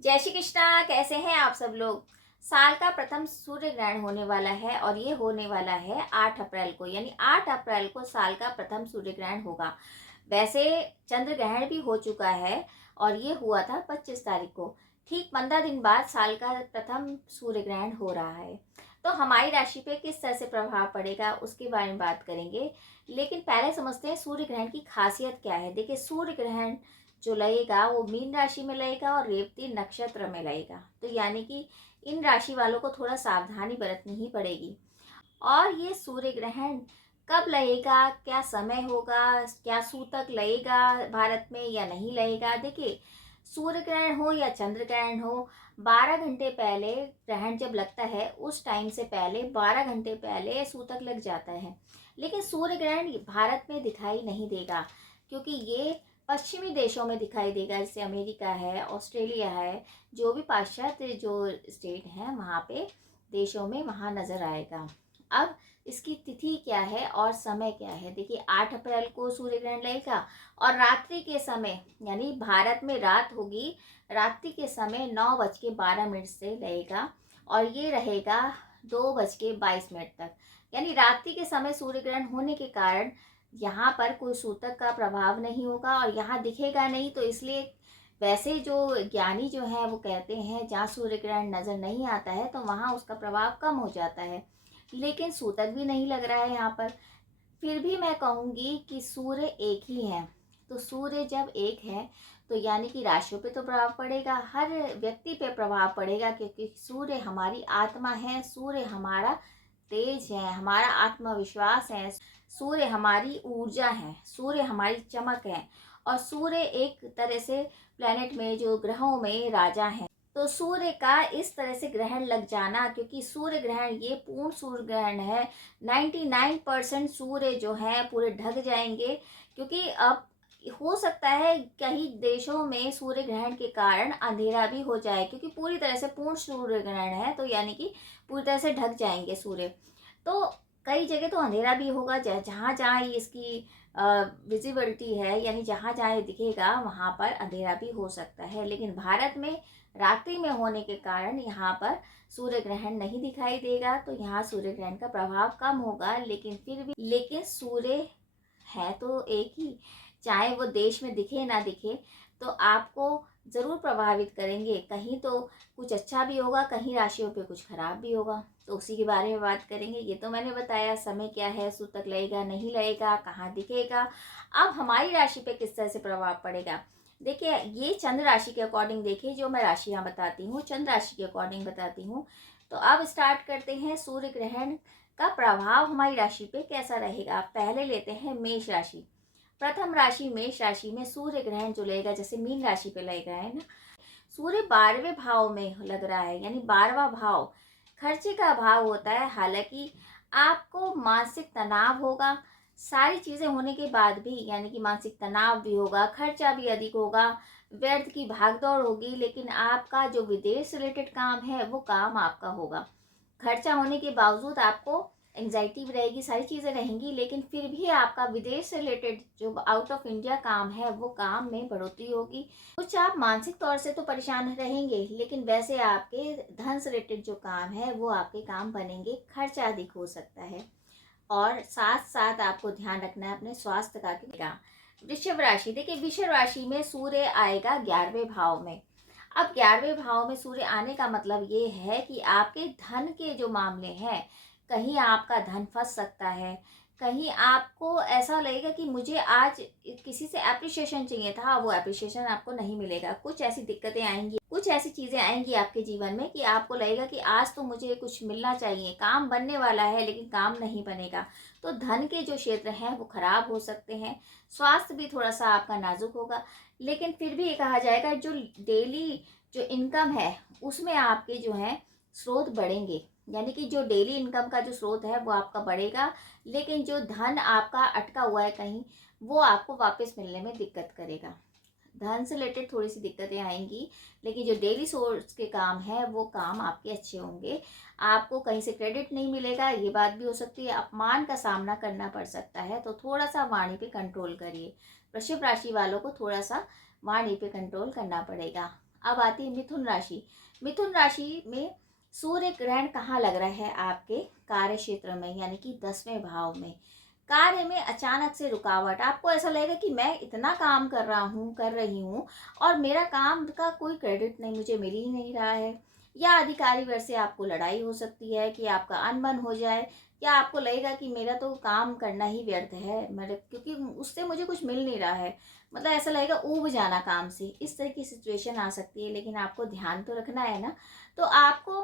जय श्री कृष्णा। कैसे हैं आप सब लोग। साल का प्रथम सूर्य ग्रहण होने वाला है और ये होने वाला है 8 अप्रैल को, यानी 8 अप्रैल को साल का प्रथम सूर्य ग्रहण होगा। वैसे चंद्र ग्रहण भी हो चुका है और ये हुआ था 25 तारीख को। ठीक 15 दिन बाद साल का प्रथम सूर्य ग्रहण हो रहा है। तो हमारी राशि पे किस तरह से प्रभाव पड़ेगा उसके बारे में बात करेंगे। लेकिन पहले समझते हैं सूर्य ग्रहण की खासियत क्या है। देखिए, सूर्य ग्रहण जो लगेगा वो मीन राशि में लगेगा और रेवती नक्षत्र में लगेगा। तो यानी कि इन राशि वालों को थोड़ा सावधानी बरतनी ही पड़ेगी। और ये सूर्य ग्रहण कब लगेगा, क्या समय होगा, क्या सूतक लगेगा भारत में या नहीं लगेगा। देखिए, सूर्य ग्रहण हो या चंद्र ग्रहण हो, 12 घंटे पहले ग्रहण जब लगता है उस टाइम से पहले 12 घंटे पहले सूतक लग जाता है। लेकिन सूर्य ग्रहण भारत में दिखाई नहीं देगा, क्योंकि ये पश्चिमी देशों में दिखाई देगा, जैसे अमेरिका है, ऑस्ट्रेलिया है, जो भी पाश्चात्य जो स्टेट हैं वहाँ पे देशों में वहाँ नज़र आएगा। अब इसकी तिथि क्या है और समय क्या है। देखिए, 8 अप्रैल को सूर्य ग्रहण लगेगा और रात्रि के समय, यानी भारत में रात होगी, रात्रि के समय 9:12 से लगेगा और ये रहेगा 2:22 तक। यानी रात्रि के समय सूर्य ग्रहण होने के कारण यहाँ पर कोई सूतक का प्रभाव नहीं होगा और यहाँ दिखेगा नहीं। तो इसलिए वैसे जो ज्ञानी जो है वो कहते हैं जहाँ सूर्य ग्रहण नज़र नहीं आता है तो वहाँ उसका प्रभाव कम हो जाता है। लेकिन सूतक भी नहीं लग रहा है यहाँ पर। फिर भी मैं कहूँगी कि सूर्य एक ही है। तो सूर्य जब एक है तो यानी कि राशियों पे तो प्रभाव पड़ेगा, हर व्यक्ति पे प्रभाव पड़ेगा, क्योंकि सूर्य हमारी आत्मा है, सूर्य हमारा तेज है, हमारा आत्मविश्वास है, सूर्य हमारी ऊर्जा है, सूर्य हमारी चमक है। और सूर्य एक तरह से प्लेनेट में जो ग्रहों में राजा है। तो सूर्य का इस तरह से ग्रहण लग जाना, क्योंकि सूर्य ग्रहण ये पूर्ण सूर्य ग्रहण है, 99% सूर्य जो है पूरे ढक जाएंगे। क्योंकि अब हो सकता है कई देशों में सूर्य ग्रहण के कारण अंधेरा भी हो जाए, क्योंकि पूरी तरह से पूर्ण सूर्य ग्रहण है, तो यानी कि पूरी तरह से ढक जाएंगे सूर्य। तो कई जगह तो अंधेरा भी होगा, जहाँ जहाँ इसकी विजिबिलिटी है, यानी जहाँ जहाँ ये दिखेगा वहाँ पर अंधेरा भी हो सकता है। लेकिन भारत में रात्रि में होने के कारण यहाँ पर सूर्य ग्रहण नहीं दिखाई देगा, तो यहाँ सूर्य ग्रहण का प्रभाव कम होगा। लेकिन फिर भी सूर्य है तो एक ही, चाहे वो देश में दिखे ना दिखे, तो आपको ज़रूर प्रभावित करेंगे। कहीं तो कुछ अच्छा भी होगा, कहीं राशियों पे कुछ खराब भी होगा। तो उसी के बारे में बात करेंगे। ये तो मैंने बताया समय क्या है, सूतक लगेगा नहीं लगेगा, कहाँ दिखेगा। अब हमारी राशि पे किस तरह से प्रभाव पड़ेगा। देखिए, ये चंद्र राशि के अकॉर्डिंग देखिए, जो मैं राशियाँ बताती हूँ चंद्र राशि के अकॉर्डिंग बताती हूँ। तो अब स्टार्ट करते हैं सूर्य ग्रहण का प्रभाव हमारी राशि पे कैसा रहेगा। पहले लेते हैं मेष राशि। प्रथम राशि मेष राशि में सूर्य ग्रहण जो लगेगा, जैसे मीन राशि पे लगेगा है ना, सूर्य 12वें भाव में लग रहा है, यानी 12वां भाव खर्चे का भाव होता है। हालांकि आपको मानसिक तनाव होगा, सारी चीज़ें होने के बाद भी, यानी कि मानसिक तनाव भी होगा, खर्चा भी अधिक होगा, व्यर्थ की भागदौड़ होगी। लेकिन आपका जो विदेश रिलेटेड काम है वो काम आपका होगा। खर्चा होने के बावजूद आपको एंजाइटी भी रहेगी, सारी चीज़ें रहेंगी, लेकिन फिर भी आपका विदेश से रिलेटेड जो आउट ऑफ इंडिया काम है वो काम में बढ़ोतरी होगी। कुछ आप मानसिक तौर से तो परेशान रहेंगे, लेकिन वैसे आपके धन से रिलेटेड जो काम है वो आपके काम बनेंगे। खर्चा अधिक हो सकता है और साथ साथ आपको ध्यान रखना है अपने स्वास्थ्य का। वृषभ राशि, देखिए वृषभ राशि में सूर्य आएगा 11वें भाव में। अब 11वें भाव में सूर्य आने का मतलब ये है कि आपके धन के जो मामले हैं, कहीं आपका धन फंस सकता है, कहीं आपको ऐसा लगेगा कि मुझे आज किसी से एप्रिशिएशन चाहिए था, वो एप्रिशिएशन आपको नहीं मिलेगा। कुछ ऐसी दिक्कतें आएंगी, कुछ ऐसी चीज़ें आएंगी आपके जीवन में कि आपको लगेगा कि आज तो मुझे कुछ मिलना चाहिए, काम बनने वाला है लेकिन काम नहीं बनेगा। तो धन के जो क्षेत्र हैं वो खराब हो सकते हैं। स्वास्थ्य भी थोड़ा सा आपका नाजुक होगा, लेकिन फिर भी ये कहा जाएगा जो डेली जो इनकम है उसमें आपके जो है स्रोत बढ़ेंगे, यानी कि जो डेली इनकम का जो स्रोत है वो आपका बढ़ेगा। लेकिन जो धन आपका अटका हुआ है कहीं, वो आपको वापस मिलने में दिक्कत करेगा। धन से रिलेटेड थोड़ी सी दिक्कतें आएंगी, लेकिन जो डेली सोर्स के काम है वो काम आपके अच्छे होंगे। आपको कहीं से क्रेडिट नहीं मिलेगा, ये बात भी हो सकती है। अपमान का सामना करना पड़ सकता है, तो थोड़ा सा वाणी पे कंट्रोल करिए। वृषभ राशि वालों को थोड़ा सा वाणी पे कंट्रोल करना पड़ेगा। अब आती है मिथुन राशि। मिथुन राशि में सूर्य ग्रहण कहाँ लग रहा है? आपके कार्य क्षेत्र में, यानी कि 10वें भाव में। कार्य में अचानक से रुकावट, आपको ऐसा लगेगा कि मैं इतना काम कर रहा हूँ, कर रही हूँ, और मेरा काम का कोई क्रेडिट नहीं, मुझे मिल ही नहीं रहा है। या अधिकारी वर्ग से आपको लड़ाई हो सकती है कि आपका अनबन हो जाए, या आपको लगेगा कि मेरा तो काम करना ही व्यर्थ है, मेरे, क्योंकि उससे मुझे कुछ मिल नहीं रहा है, मतलब ऐसा लगेगा ऊब जाना काम से। इस तरह की सिचुएशन आ सकती है, लेकिन आपको ध्यान तो रखना है ना। तो आपको,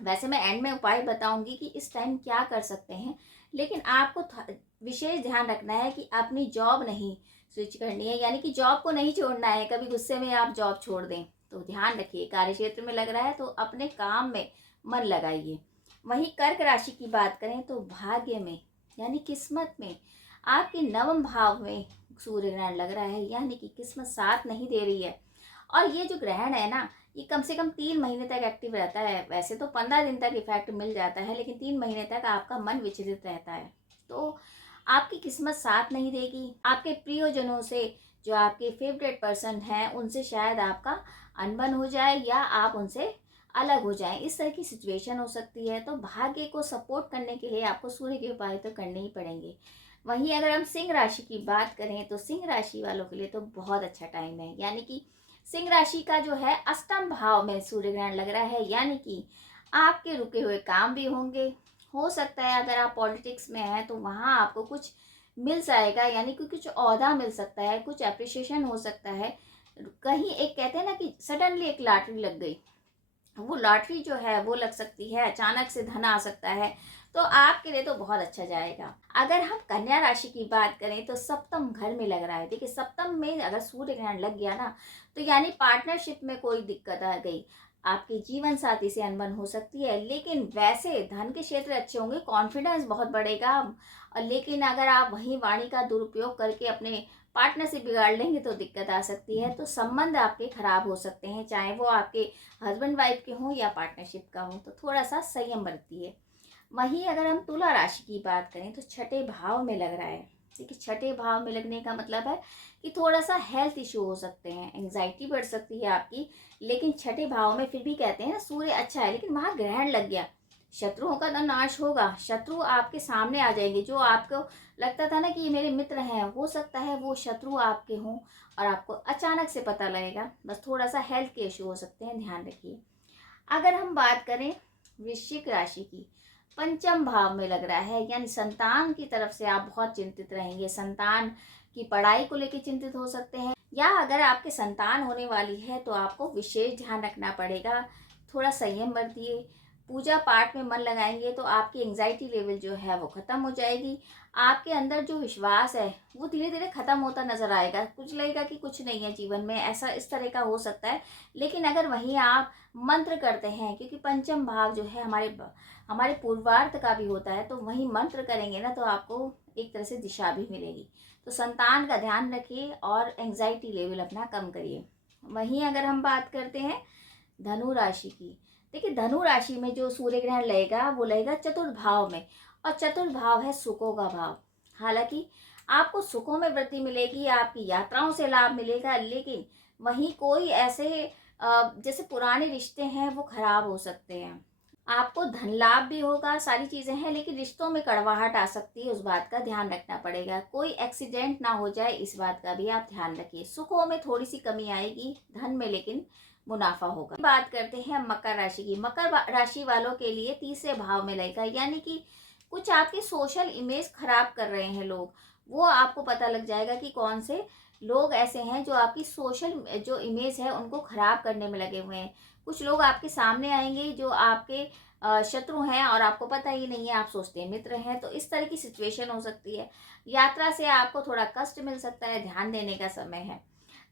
वैसे मैं एंड में उपाय बताऊंगी कि इस टाइम क्या कर सकते हैं, लेकिन आपको विशेष ध्यान रखना है कि अपनी जॉब नहीं स्विच करनी है, यानी कि जॉब को नहीं छोड़ना है, कभी गुस्से में आप जॉब छोड़ दें। तो ध्यान रखिए, कार्य क्षेत्र में लग रहा है तो अपने काम में मन लगाइए। वहीं कर्क राशि की बात करें तो भाग्य में, यानी किस्मत में, आपके 9वें भाव में सूर्य ग्रहण लग रहा है, यानी कि किस्मत साथ नहीं दे रही है। और ये जो ग्रहण है ना, ये कम से कम 3 महीने तक एक्टिव रहता है। वैसे तो 15 दिन तक इफेक्ट मिल जाता है, लेकिन 3 महीने तक आपका मन विचलित रहता है। तो आपकी किस्मत साथ नहीं देगी। आपके प्रियजनों से, जो आपके फेवरेट पर्सन हैं, उनसे शायद आपका अनबन हो जाए, या आप उनसे अलग हो जाएं। इस तरह की सिचुएशन हो सकती है। तो भाग्य को सपोर्ट करने के लिए आपको सूर्य के उपाय तो करने ही पड़ेंगे। वहीं अगर हम सिंह राशि की बात करें तो सिंह राशि वालों के लिए तो बहुत अच्छा टाइम है, यानी कि सिंह राशि का जो है 8वें भाव में सूर्य ग्रहण लग रहा है, यानी कि आपके रुके हुए काम भी होंगे। हो सकता है अगर आप पॉलिटिक्स में हैं तो वहाँ आपको कुछ मिल जाएगा, यानी कि कुछ ओहदा मिल सकता है, कुछ अप्रिसिएशन हो सकता है। कहीं एक कहते हैं ना कि सडनली एक लॉटरी लग गई, वो लॉटरी जो है वो लग सकती है, अचानक से धन आ सकता है। तो आपके लिए तो बहुत अच्छा जाएगा। अगर हम कन्या राशि की बात करें तो सप्तम घर में लग रहा है। देखिए, सप्तम में अगर सूर्य ग्रहण लग गया ना, तो यानी पार्टनरशिप में कोई दिक्कत आ गई, आपके जीवन साथी से अनबन हो सकती है। लेकिन वैसे धन के क्षेत्र अच्छे होंगे, कॉन्फिडेंस बहुत बढ़ेगा। लेकिन अगर आप वहीं वाणी का दुरुपयोग करके अपने पार्टनर से बिगाड़ लेंगे तो दिक्कत आ सकती है। तो संबंध आपके खराब हो सकते हैं, चाहे वो आपके हस्बैंड वाइफ के हों या पार्टनरशिप का हो। तो थोड़ा सा संयम बरतिए। वहीं अगर हम तुला राशि की बात करें तो 6ठे भाव में लग रहा है। देखिए, 6ठे भाव में लगने का मतलब है कि थोड़ा सा हेल्थ इशू हो सकते हैं, एंग्जाइटी बढ़ सकती है आपकी। लेकिन 6ठे भाव में फिर भी कहते हैं ना, सूर्य अच्छा है, लेकिन वहां ग्रहण लग गया, शत्रुओं का तो नाश होगा। शत्रु आपके सामने आ जाएंगे। जो आपको लगता था ना कि ये मेरे मित्र हैं, हो सकता है वो शत्रु आपके हों, और आपको अचानक से पता लगेगा। बस थोड़ा सा हेल्थ के इशू हो सकते हैं, ध्यान रखिए। अगर हम बात करें वृश्चिक राशि की, 5म भाव में लग रहा है, यानी संतान की तरफ से आप बहुत चिंतित रहेंगे। संतान की पढ़ाई को लेकर चिंतित हो सकते हैं, या अगर आपके संतान होने वाली है तो आपको विशेष ध्यान रखना पड़ेगा। थोड़ा संयम बरतिए। पूजा पाठ में मन लगाएंगे तो आपकी एंग्जाइटी लेवल जो है वो खत्म हो जाएगी। आपके अंदर जो विश्वास है वो धीरे धीरे खत्म होता नजर आएगा। कुछ लगेगा कि कुछ नहीं है जीवन में, ऐसा इस तरह का हो सकता है। लेकिन अगर वहीं आप मंत्र करते हैं, क्योंकि 5म भाव जो है हमारे पूर्वार्थ का भी होता है, तो वहीं मंत्र करेंगे ना तो आपको एक तरह से दिशा भी मिलेगी। तो संतान का ध्यान रखिए और एंग्जाइटी लेवल अपना कम करिए। वहीं अगर हम बात करते हैं धनु राशि की, देखिए धनु राशि में जो सूर्य ग्रहण लगेगा वो लगेगा चतुर्थ भाव में, और चतुर्थ भाव है सुखों का भाव। हालांकि आपको सुखों में वृद्धि मिलेगी, आपकी यात्राओं से लाभ मिलेगा, लेकिन वहीं कोई ऐसे जैसे पुराने रिश्ते हैं वो खराब हो सकते हैं। आपको धन लाभ भी होगा, सारी चीजें हैं, लेकिन रिश्तों में कड़वाहट आ सकती है, उस बात का ध्यान रखना पड़ेगा। कोई एक्सीडेंट ना हो जाए, इस बात का भी आप ध्यान रखिए। सुखों में थोड़ी सी कमी आएगी, धन में लेकिन मुनाफा होगा। बात करते हैं मकर राशि की। मकर राशि वालों के लिए 3रे भाव में लगेगा, यानी कि कुछ आपके सोशल इमेज खराब कर रहे हैं लोग, वो आपको पता लग जाएगा कि कौन से लोग ऐसे हैं जो आपकी सोशल जो इमेज है उनको खराब करने में लगे हुए हैं। कुछ लोग आपके सामने आएंगे जो आपके शत्रु हैं और आपको पता ही नहीं है, आप सोचते हैं मित्र हैं। तो इस तरह की सिचुएशन हो सकती है। यात्रा से आपको थोड़ा कष्ट मिल सकता है, ध्यान देने का समय है।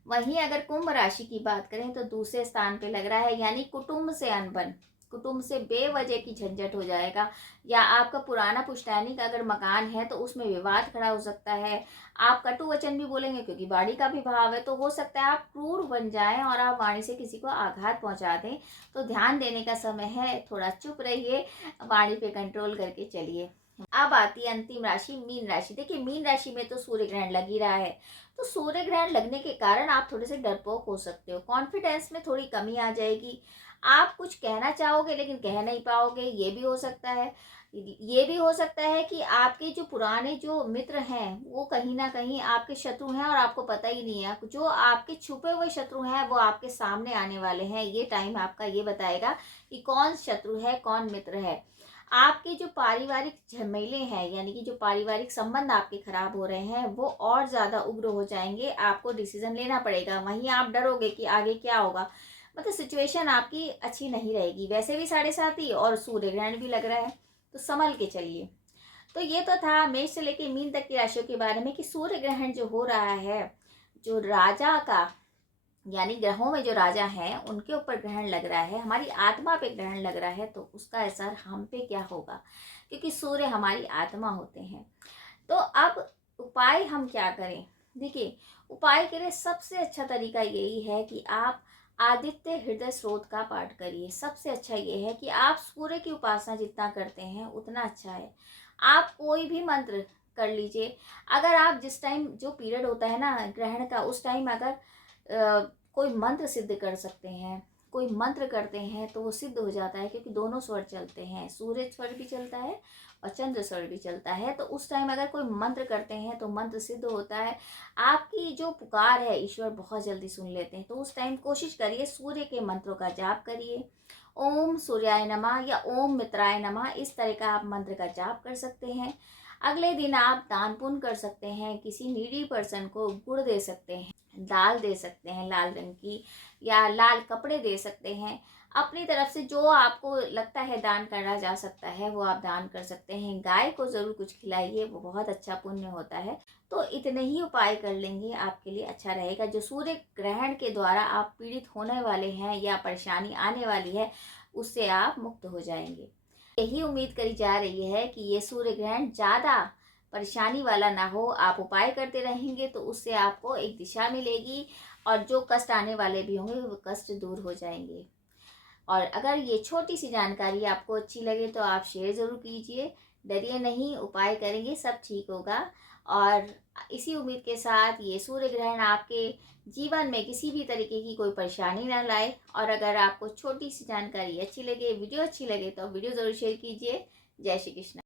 वहीं अगर कुंभ राशि की बात करें तो 2रे स्थान पे लग रहा है, यानी कुटुंब से अनबन, कुटुंब से बेवजह की झंझट हो जाएगा। या आपका पुराना पुश्तैनी का अगर मकान है तो उसमें विवाद खड़ा हो सकता है। आप कटु वचन भी बोलेंगे, क्योंकि वाणी का भी भाव है, तो हो सकता है आप क्रूर बन जाएं और आप वाणी से किसी को आघात पहुंचा दें। तो ध्यान देने का समय है, थोड़ा चुप रहिए, वाणी पे कंट्रोल करके चलिए। अब आती है अंतिम राशि मीन राशि। देखिए मीन राशि में तो सूर्य ग्रहण लग ही रहा है, तो सूर्य ग्रहण लगने के कारण आप थोड़े से डरपोक हो सकते हो, कॉन्फिडेंस में थोड़ी कमी आ जाएगी, आप कुछ कहना चाहोगे लेकिन कह नहीं पाओगे, ये भी हो सकता है। ये भी हो सकता है कि आपके जो पुराने जो मित्र हैं वो कहीं ना कहीं आपके शत्रु हैं और आपको पता ही नहीं है। जो आपके छुपे हुए शत्रु हैं वो आपके सामने आने वाले हैं। ये टाइम आपका ये बताएगा कि कौन शत्रु है कौन मित्र है। आपके जो पारिवारिक झमेले हैं, यानी कि जो पारिवारिक संबंध आपके खराब हो रहे हैं, वो और ज़्यादा उग्र हो जाएंगे। आपको डिसीजन लेना पड़ेगा, वहीं आप डरोगे कि आगे क्या होगा। मतलब सिचुएशन आपकी अच्छी नहीं रहेगी। वैसे भी 7.5 और सूर्य ग्रहण भी लग रहा है, तो संभल के चलिए। तो ये तो था मेष से लेके मीन तक की राशियों के बारे में कि सूर्य ग्रहण जो हो रहा है, जो राजा का यानी ग्रहों में जो राजा हैं उनके ऊपर ग्रहण लग रहा है, हमारी आत्मा पे ग्रहण लग रहा है, तो उसका असर हम पे क्या होगा, क्योंकि सूर्य हमारी आत्मा होते हैं। तो अब उपाय हम क्या करें। देखिए उपाय के लिए सबसे अच्छा तरीका यही है कि आप आदित्य हृदय स्रोत का पाठ करिए। सबसे अच्छा ये है कि आप सूर्य की उपासना जितना करते हैं उतना अच्छा है। आप कोई भी मंत्र कर लीजिए। अगर आप जिस टाइम जो पीरियड होता है ना ग्रहण का, उस टाइम अगर कोई मंत्र सिद्ध कर सकते हैं, कोई मंत्र करते हैं तो वो सिद्ध हो जाता है, क्योंकि दोनों स्वर चलते हैं, सूर्य स्वर भी चलता है और चंद्र स्वर भी चलता है। तो उस टाइम अगर कोई मंत्र करते हैं तो मंत्र सिद्ध होता है। आपकी जो पुकार है ईश्वर बहुत जल्दी सुन लेते हैं। तो उस टाइम कोशिश करिए सूर्य के मंत्रों का जाप करिए। ओम सूर्याय नमः या ओम मित्राय नमः, इस तरह का आप मंत्र का जाप कर सकते हैं। अगले दिन आप दान पुण्य कर सकते हैं, किसी नीडी पर्सन को गुड़ दे सकते हैं, दाल दे सकते हैं लाल रंग की, या लाल कपड़े दे सकते हैं। अपनी तरफ से जो आपको लगता है दान करा जा सकता है वो आप दान कर सकते हैं। गाय को ज़रूर कुछ खिलाइए, वो बहुत अच्छा पुण्य होता है। तो इतने ही उपाय कर लेंगे आपके लिए अच्छा रहेगा। जो सूर्य ग्रहण के द्वारा आप पीड़ित होने वाले हैं या परेशानी आने वाली है, उससे आप मुक्त हो जाएंगे। यही उम्मीद करी जा रही है कि ये सूर्य ग्रहण ज़्यादा परेशानी वाला ना हो। आप उपाय करते रहेंगे तो उससे आपको एक दिशा मिलेगी, और जो कष्ट आने वाले भी होंगे वो कष्ट दूर हो जाएंगे। और अगर ये छोटी सी जानकारी आपको अच्छी लगे तो आप शेयर ज़रूर कीजिए। डरिए नहीं, उपाय करेंगे सब ठीक होगा। और इसी उम्मीद के साथ ये सूर्य ग्रहण आपके जीवन में किसी भी तरीके की कोई परेशानी ना लाए। और अगर आपको छोटी सी जानकारी अच्छी लगे, वीडियो अच्छी लगे, तो वीडियो ज़रूर शेयर कीजिए। जय श्री कृष्ण।